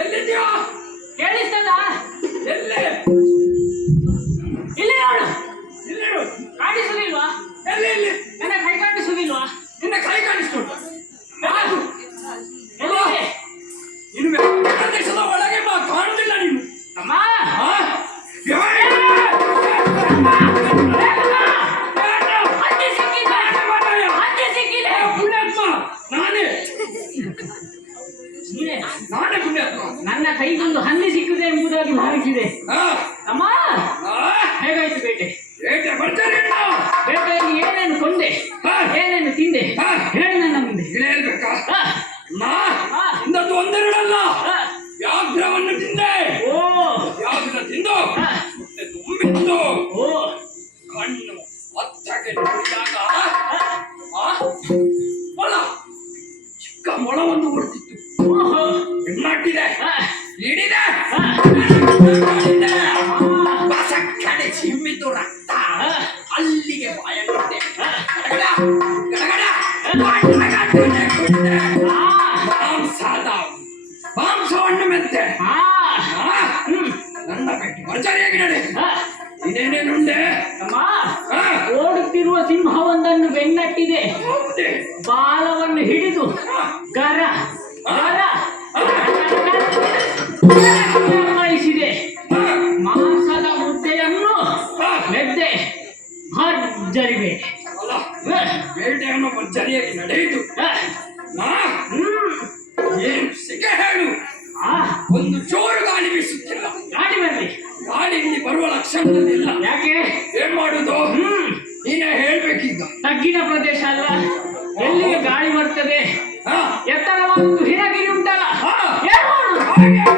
ಎಲ್ಲಿದ್ಯಾ? ಕೇಳಿಸ್ತದ? ಎಲ್ಲಿ? ಇಲ್ಲಿ ನೋಡು. ಇಲ್ಲಿ ನೋಡು. ಕಾಣಿಸುವುದಿಲ್ವಾ? ಎಲ್ಲಿ ಇಲ್ಲಿ? ನನ್ನ ಕೈ ಕಾಣಿಸುವುದಿಲ್ವಾ? ನಿನ್ನ ಕೈ ಕಾಣಿಸ್ತುಂಟು. ಎಲ್ಲಿದೆ? ಇನ್ನು ಪ್ರದೇಶದ ಒಳಗೆ ಬಾ, ಕಾಣುವುದಿಲ್ಲ ನೀನು. ಅಮ್ಮ, ಹಂದಿ ಸಿಕ್ಕಿದೆ. ಹಂದಿ ಸಿಕ್ಕಿದೆ. ಪುಣ್ಯಾತ್ಮ ನಾನೇ ನೀನೇ? ನಾನೇ ಪುಣ್ಯಾತ್ಮ. ನನ್ನ ಕೈಗೊಂದು ಹಂದಿ ಸಿಕ್ಕಿದೆ ಎಂಬುದಾಗಿ ಭಾವಿಸಿದೆ. ಆ, ಅಮ್ಮ, ಆ, ಹೇಗಾಯ್ತು ಬೇಟೆ? ಏಟೆ ಬರ್ತಾರೆ ಇಲ್ಲ? ಬೇಟೆಯಲ್ಲಿ ಏನೇನು ಕೊಂದೆ, ಏನೇನು ತಿಂದೆ ಹೇಳಿ ನನ್ನ ಮುಂದೆ. ಇಲ್ಲಿ ಹೇಳ್ಬೇಕಾ? ಆ, ನಾ ಆ, ಇಂದದ್ದು ಒಂದೆರಡಲ್ಲ, ಆ, ವ್ಯಾಘ್ರವನ್ನು ತಿಂದೆ. ಓ, ವ್ಯಾಘ್ರ ತಿಂದು ಆ, ಮತ್ತೆ ತುಂಬಿತ್ತು. ಓ, ಕಣ್ಣು ಹೊತ್ತಾಗೆ ನೋಡಿದಾಗ ಮೊಳ, ಚಿಕ್ಕ ಮೊಳ ಒಂದು ಓಡ್ತಿತ್ತು. ಓಹೋ, ಹೆಣ್ಣಾಟಿದೆ, ಆ, ಹಿಡಿದೆ, ಆ, ಬಸಕ್ಕನೆ ಚಿಮ್ಮಿತು ರಕ್ತ. ಆ, ಅಲ್ಲಿಗೆ ಬಾಯ ಬಿಟ್ಟೆ. ಆ, ಗಡಗಡ, ಗಡಗಡ, ಗಡಗಡ ಕುಡಿದೆ. ಆ, ಮಾಂಸವನ್ನು ಮೆತ್ತೆ. ಆ, ನನ್ನ ಬೆಟ್ಟಿ ಭರ್ಜರಿಯಾಗಿ ನಡೆ. ಆ, ಇದೇನೇನುಂಡೆ? ಅಮ್ಮ, ಓಡುತ್ತಿರುವ ಸಿಂಹವೊಂದನ್ನು ಬೆನ್ನಟ್ಟಿದೆ. ಹೌದೇ? ಬಾಲವನ್ನು ಹಿಡಿದು ಗರ ಗರ ಅನ್ವಯಿಸಿದೆ. ಮಾಂಸದ ಮುದ್ದೆಯನ್ನು ಮೆದ್ದೆ ಭರ್ಜರಿ ಬೇಟೆ. ಅಲ್ಲ, ಬೇಟೆಯನ್ನು ಭರ್ಜರಿಯಾಗಿ ನಡೆಯಿತು. ನಾ ಏನು ಸಿಗ ಹೇಳು? ಒಂದು ಜೋರು ಗಾಳಿ ಬೀಸುತ್ತಿಲ್ಲ. ಗಾಡಿ ಬರಲಿ. ಗಾಳಿ ಇಲ್ಲಿ ಬರುವ ಲಕ್ಷಣದಲ್ಲಿಲ್ಲ. ಯಾಕೆ? ಏನ್ ಮಾಡುದು? ನೀನೇ ಹೇಳ್ಬೇಕೀಗ. ತಗ್ಗಿನ ಪ್ರದೇಶ ಅಲ್ಲ, ಎಲ್ಲಿಗೆ ಗಾಳಿ ಬರ್ತದೆ? ಹಾ, ಎತ್ತರವಾದ ಹಿಮಗಿರಿ ಉಂಟಲ್ಲ, ಹಾ, ಏನು ಮಾಡೋದು? ಹಾಗೆ